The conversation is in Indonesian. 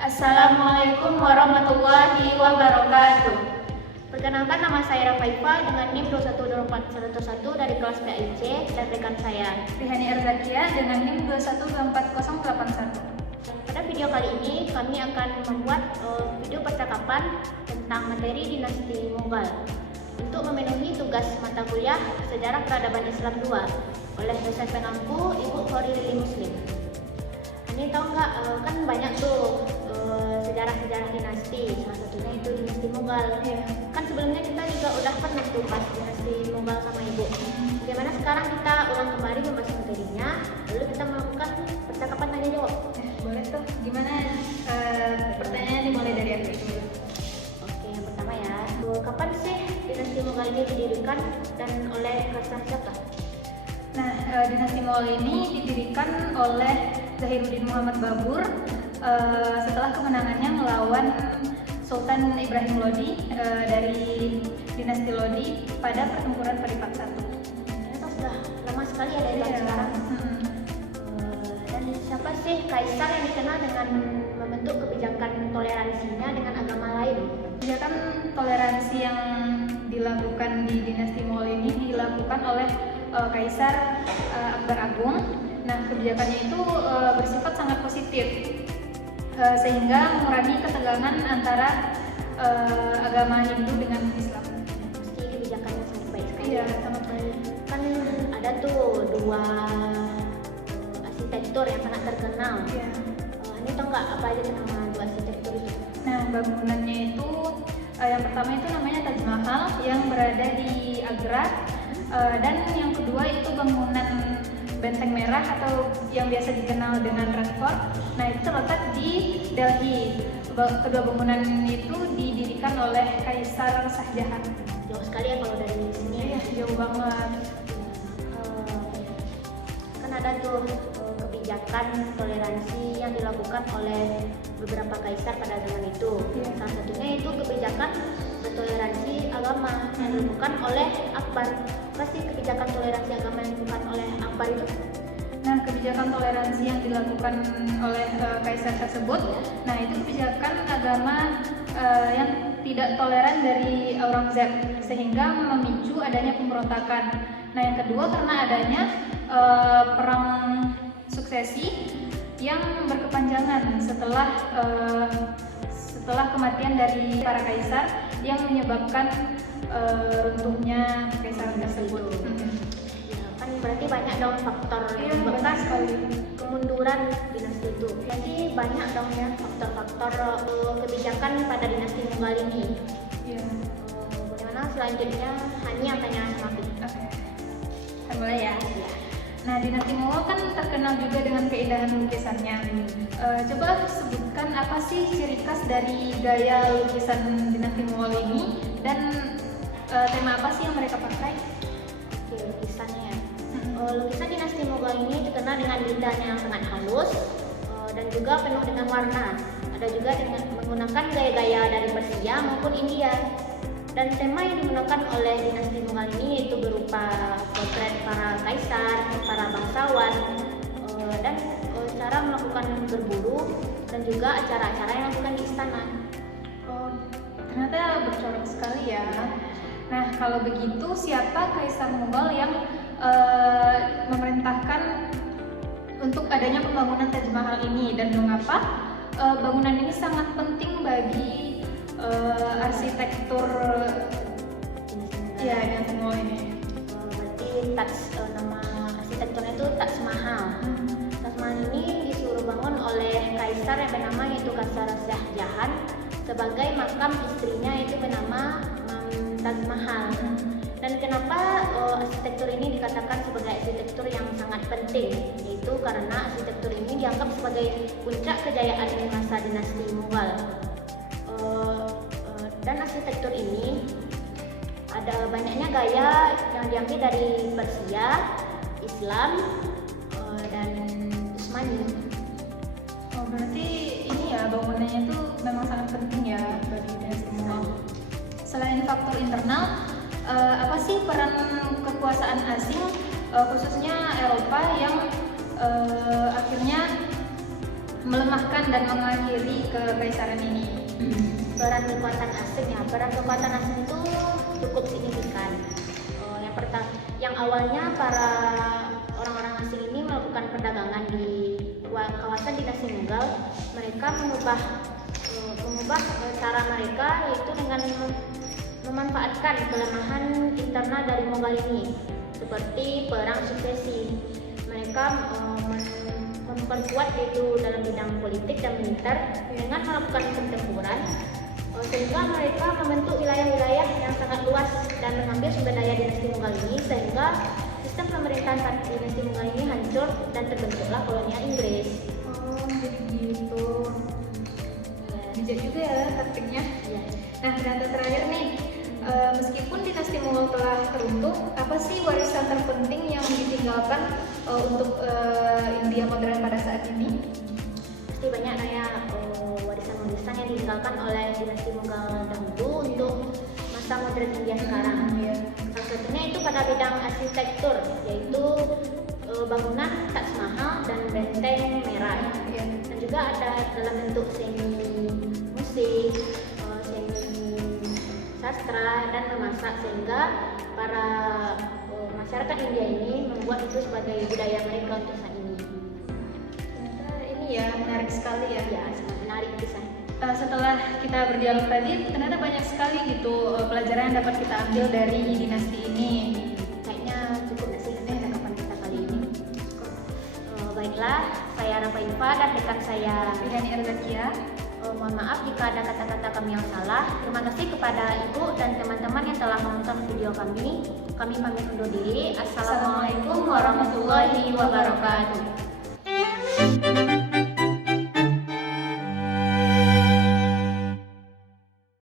Assalamualaikum warahmatullahi wabarakatuh. Perkenalkan, nama saya Rafaifa dengan NIM 2124111 dari kelas PAIC dan rekan saya Rihani Arzakia dengan NIM 2124081. Pada video kali ini kami akan membuat video percakapan tentang materi dinasti Mughal untuk memenuhi tugas mata kuliah Sejarah Peradaban Islam 2 oleh dosen pengampu Ibu Khori Lili Muslim. Ini tahu nggak, kan banyak tuh sejarah-sejarah dinasti, salah satunya itu dinasti Mughal. Kan sebelumnya kita juga udah pernah tuh pas dinasti Mughal sama Ibu. Bagaimana sekarang kita ulang kembali membahas materinya, lalu kita melakukan percakapan tanya jawab. Boleh tuh, gimana pertanyaannya dimulai dari aku dulu? Oke, yang pertama ya, kapan sih dinasti Mughal ini didirikan dan oleh kaisar siapa? Nah, dinasti Mughal ini didirikan oleh Zahiruddin Muhammad Babur setelah kemenangannya melawan Sultan Ibrahim Lodi dari dinasti Lodi pada pertempuran Padipat I. Ternyata sudah lama sekali ya dari sekarang. Dan siapa sih kaisar yang dikenal dengan membentuk kebijakan toleransinya dengan agama lain? Kebijakan toleransi yang dilakukan di dinasti Mughal ini dilakukan oleh Kaisar Akbar Agung. Nah, kebijakannya itu bersifat sangat positif sehingga mengurangi ketegangan antara agama Hindu dengan Islam. Pasti kebijakannya sangat baik sekali. Iya, sangat baik. Kan ada tuh dua arsitektur yang sangat terkenal. Iya. Ini tau nggak apa aja nama dua arsitektur itu? Nah, bangunannya itu yang pertama itu namanya Taj Mahal yang berada di Agra, dan yang kedua itu bangunan Benteng Merah atau yang biasa dikenal dengan Red Fort. Nah, itu terletak di Delhi. Kedua bangunan itu didirikan oleh Kaisar Shah Jahan. Jauh sekali ya kalau dari sini. Iya, jauh banget. Kan ada tuh kebijakan toleransi yang dilakukan oleh beberapa kaisar pada zaman itu. Salah satunya itu kebijakan toleransi agama yang dilakukan oleh Akbar. Apa sih kebijakan toleransi agama yang dilakukan oleh Akbar itu? Nah, kebijakan toleransi yang dilakukan oleh kaisar tersebut, nah itu kebijakan agama yang tidak toleran dari Aurangzeb sehingga memicu adanya pemberontakan. Nah, yang kedua karena adanya perang suksesi yang berkepanjangan setelah kematian dari para kaisar yang menyebabkan runtuhnya kekaisaran tersebut. Ya, kan berarti banyak dong faktor yang menyebabkan kemunduran dinasti itu. Jadi banyak dong ya faktor-faktor kebijakan pada dinasti Mughal ini. Iya. Bagaimana selanjutnya? Hanya tanya sama aku. Oke. Kita mulai ya. Nah, dinasti Mughal kan terkenal juga dengan keindahan lukisannya. Coba sebutkan apa sih ciri khas dari gaya lukisan dinasti Mughal ini dan tema apa sih yang mereka pakai? Oke, lukisannya. Lukisan dinasti Mughal ini dikenal dengan desain yang sangat halus dan juga penuh dengan warna. Ada juga dengan menggunakan gaya-gaya dari Persia maupun India. Dan tema yang digunakan oleh dinasti Mughal ini yaitu berupa potret para kaisar, para bangsawan, dan cara melakukan berburu dan juga acara-acara yang dilakukan di istana. Oh, ternyata bercorak sekali ya. Nah, kalau begitu siapa kaisar Mughal yang memerintahkan untuk adanya pembangunan Taj Mahal ini dan mengapa bangunan ini sangat penting bagi arsitektur dinasti Mughal ini? Berarti nama arsitekturnya itu Taj Mahal. Taj Mahal ini disuruh bangun oleh kaisar yang bernama yaitu Kaisar Shah Jahan sebagai makam istrinya yaitu bernama Taj Mahal. Dan kenapa arsitektur ini dikatakan sebagai arsitektur yang sangat penting? Yaitu karena arsitektur ini dianggap sebagai puncak kejayaan masa dinasti Mughal. Dan arsitektur ini ada banyaknya gaya yang diambil dari Persia, Islam, dan Utsmani. Oh, berarti ini ya bangunannya tuh memang sangat penting ya bagi dinasti Mughal. Selain faktor internal, apa sih peran kekuasaan asing khususnya Eropa yang akhirnya melemahkan dan mengakhiri kekaisaran ini? Peran kekuatan asing ya, peran kekuatan asing itu cukup signifikan. Yang awalnya para orang-orang asing ini melakukan perdagangan di kawasan dinasti Mughal, mereka mengubah cara mereka, yaitu dengan memanfaatkan kelemahan internal dari Mughal ini, seperti perang suksesi. Mereka memperkuat itu dalam bidang politik dan militer dengan melakukan pertempuran, sehingga mereka membentuk wilayah-wilayah yang sangat luas dan mengambil sumber daya dinasti Mughal ini, sehingga sistem pemerintahan dinasti Mughal ini hancur dan terbentuklah kolonial Inggris. Oh, begitu. Bijak juga ya taktiknya. Ya. Nah, data terakhir nih, meskipun dinasti Mughal telah runtuh, apa sih warisan terpenting yang ditinggalkan untuk India modern pada saat ini? Pasti banyak ya warisan-warisan yang ditinggalkan oleh dinasti Mughal dahulu untuk masa modern India sekarang. Salah satunya itu pada bidang arsitektur, yaitu bangunan Taj Mahal dan benteng merah. Dan juga ada dalam bentuk seni musik, seni sastra dan memasak, sehingga para masyarakat India ini membuat itu sebagai budaya mereka untuk saat ini. Ternyata ini ya menarik sekali ya. Ya, sangat menarik kisah. Setelah kita berdialog tadi, ternyata banyak sekali gitu pelajaran yang dapat kita ambil dari dinasti ini. Kayaknya cukup nggak sih percakapan kita kali ini? Baiklah, saya Rafa Iva dan rekan saya Ridhani Erzakia. mohon maaf jika ada kata-kata kami yang salah. Terima kasih kepada Ibu dan teman-teman yang telah menonton video kami. Kami pamit undur diri. Assalamualaikum warahmatullahi wabarakatuh.